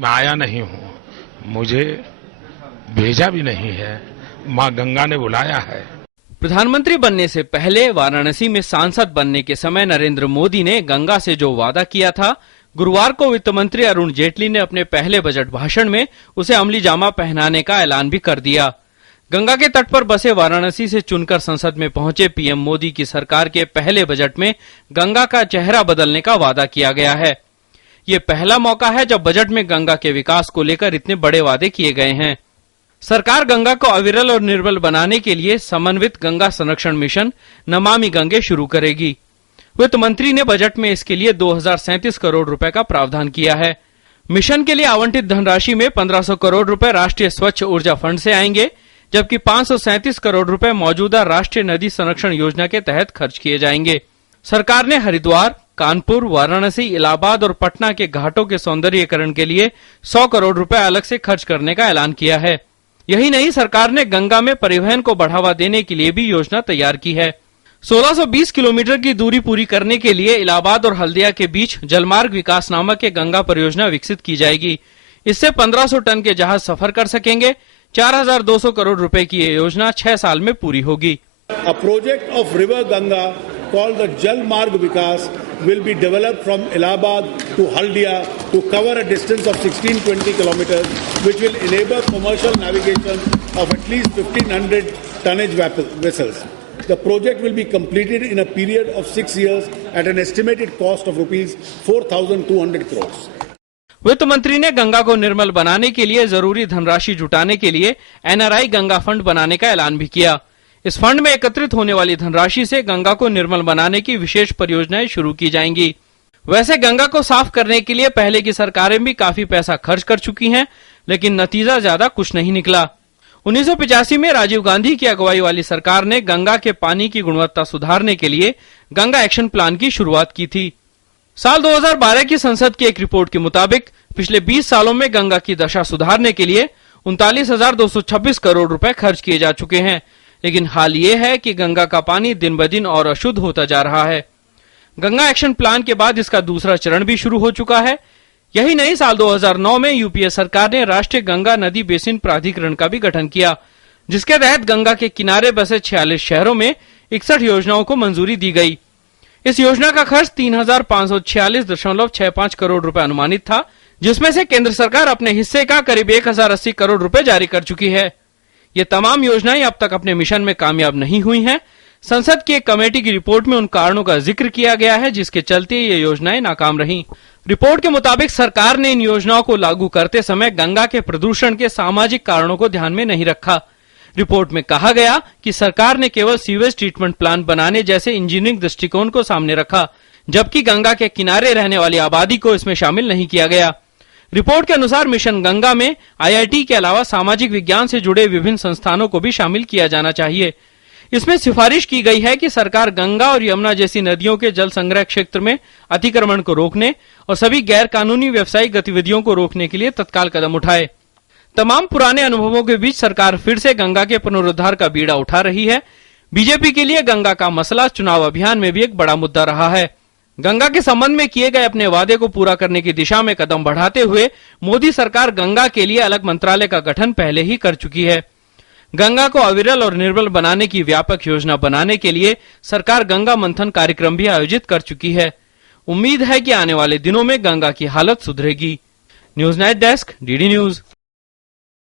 मैं आया नहीं हूं, मुझे भेजा भी नहीं है, मां गंगा ने बुलाया है। प्रधानमंत्री बनने से पहले वाराणसी में सांसद बनने के समय नरेंद्र मोदी ने गंगा से जो वादा किया था, गुरुवार को वित्त मंत्री अरुण जेटली ने अपने पहले बजट भाषण में उसे अमली जामा पहनाने का ऐलान भी कर दिया। गंगा के तट पर बसे वाराणसी से चुनकर संसद में पहुंचे पीएम मोदी की सरकार के पहले बजट में गंगा का चेहरा बदलने का वादा किया गया है। ये पहला मौका है जब बजट में गंगा के विकास को लेकर इतने बड़े वादे किए गए हैं। सरकार गंगा को अविरल और निर्मल बनाने के लिए समन्वित गंगा संरक्षण मिशन नमामि गंगे शुरू करेगी। वित्त मंत्री ने बजट में इसके लिए 2037 करोड़ रुपए का प्रावधान किया है। मिशन के लिए आवंटित धनराशि में 1500 करोड़ रुपए राष्ट्रीय स्वच्छ ऊर्जा फंड से आएंगे, जबकि 537 करोड़ रुपए मौजूदा राष्ट्रीय नदी संरक्षण योजना के तहत खर्च किए जाएंगे। सरकार ने हरिद्वार, कानपुर, वाराणसी, इलाहाबाद और पटना के घाटों के सौंदर्यीकरण के लिए 100 करोड़ रुपए अलग से खर्च करने का ऐलान किया है। यही नहीं, सरकार ने गंगा में परिवहन को बढ़ावा देने के लिए भी योजना तैयार की है। 1620 किलोमीटर की दूरी पूरी करने के लिए इलाहाबाद और हल्दिया के बीच जलमार्ग विकास नामक एक गंगा परियोजना विकसित की जाएगी। इससे 1500 टन के जहाज सफर कर सकेंगे। 4200 करोड़ रुपए की ये योजना 6 साल में पूरी होगी। A project of River Ganga called the Jal Marg Vikas will be developed from Allahabad to Haldia to cover a distance of 1620 kilometers, which will enable commercial navigation of at least 1500 tonnage vessels. The project will be completed in a period of 6 years at an estimated cost of rupees 4,200 crores. वित्त मंत्री ने गंगा को निर्मल बनाने के लिए जरूरी धनराशि जुटाने के लिए एनआरआई गंगा फंड बनाने का ऐलान भी किया। इस फंड में एकत्रित होने वाली धनराशि से गंगा को निर्मल बनाने की विशेष परियोजनाएं शुरू की जाएंगी। वैसे गंगा को साफ करने के लिए पहले की सरकारें भी काफी पैसा खर्च कर चुकी हैं, लेकिन नतीजा ज्यादा कुछ नहीं निकला। 1985 में राजीव गांधी की अगुवाई वाली सरकार ने गंगा के पानी की गुणवत्ता सुधारने के लिए गंगा एक्शन प्लान की शुरुआत की थी। साल 2012 की संसद की एक रिपोर्ट के मुताबिक पिछले 20 सालों में गंगा की दशा सुधारने के लिए 39,226 करोड़ रुपए खर्च किए जा चुके हैं, लेकिन हाल ये है कि गंगा का पानी दिन ब दिन और अशुद्ध होता जा रहा है। गंगा एक्शन प्लान के बाद इसका दूसरा चरण भी शुरू हो चुका है। यही नहीं, साल 2009 में यूपीए सरकार ने राष्ट्रीय गंगा नदी बेसिन प्राधिकरण का भी गठन किया, जिसके तहत गंगा के किनारे बसे 46 शहरों में 61 योजनाओं को मंजूरी दी गई। इस योजना का खर्च 3,546.65 करोड़ रुपए अनुमानित था, जिसमें से केंद्र सरकार अपने हिस्से का करीब 1,080 करोड़ रुपए जारी कर चुकी है। ये तमाम योजनाएं अब तक अपने मिशन में कामयाब नहीं हुई हैं। संसद की एक कमेटी की रिपोर्ट में उन कारणों का जिक्र किया गया है जिसके चलते ये योजनाएं नाकाम रहीं। रिपोर्ट के मुताबिक सरकार ने इन योजनाओं को लागू करते समय गंगा के प्रदूषण के सामाजिक कारणों को ध्यान में नहीं रखा। रिपोर्ट में कहा गया कि सरकार ने केवल सीवेज ट्रीटमेंट प्लांट बनाने जैसे इंजीनियरिंग दृष्टिकोण को सामने रखा, जबकि गंगा के किनारे रहने वाली आबादी को इसमें शामिल नहीं किया गया। रिपोर्ट के अनुसार मिशन गंगा में आईआईटी के अलावा सामाजिक विज्ञान से जुड़े विभिन्न संस्थानों को भी शामिल किया जाना चाहिए। इसमें सिफारिश की गई है कि सरकार गंगा और यमुना जैसी नदियों के जल संग्रह क्षेत्र में अतिक्रमण को रोकने और सभी गैर कानूनी व्यवसायिक गतिविधियों को रोकने के लिए तत्काल कदम उठाए। तमाम पुराने अनुभवों के बीच सरकार फिर से गंगा के पुनरुद्धार का बीड़ा उठा रही है। बीजेपी के लिए गंगा का मसला चुनाव अभियान में भी एक बड़ा मुद्दा रहा है। गंगा के संबंध में किए गए अपने वादे को पूरा करने की दिशा में कदम बढ़ाते हुए मोदी सरकार गंगा के लिए अलग मंत्रालय का गठन पहले ही कर चुकी है। गंगा को अविरल और निर्मल बनाने की व्यापक योजना बनाने के लिए सरकार गंगा मंथन कार्यक्रम भी आयोजित कर चुकी है। उम्मीद है कि आने वाले दिनों में गंगा की हालत सुधरेगी। News night desk, DD news.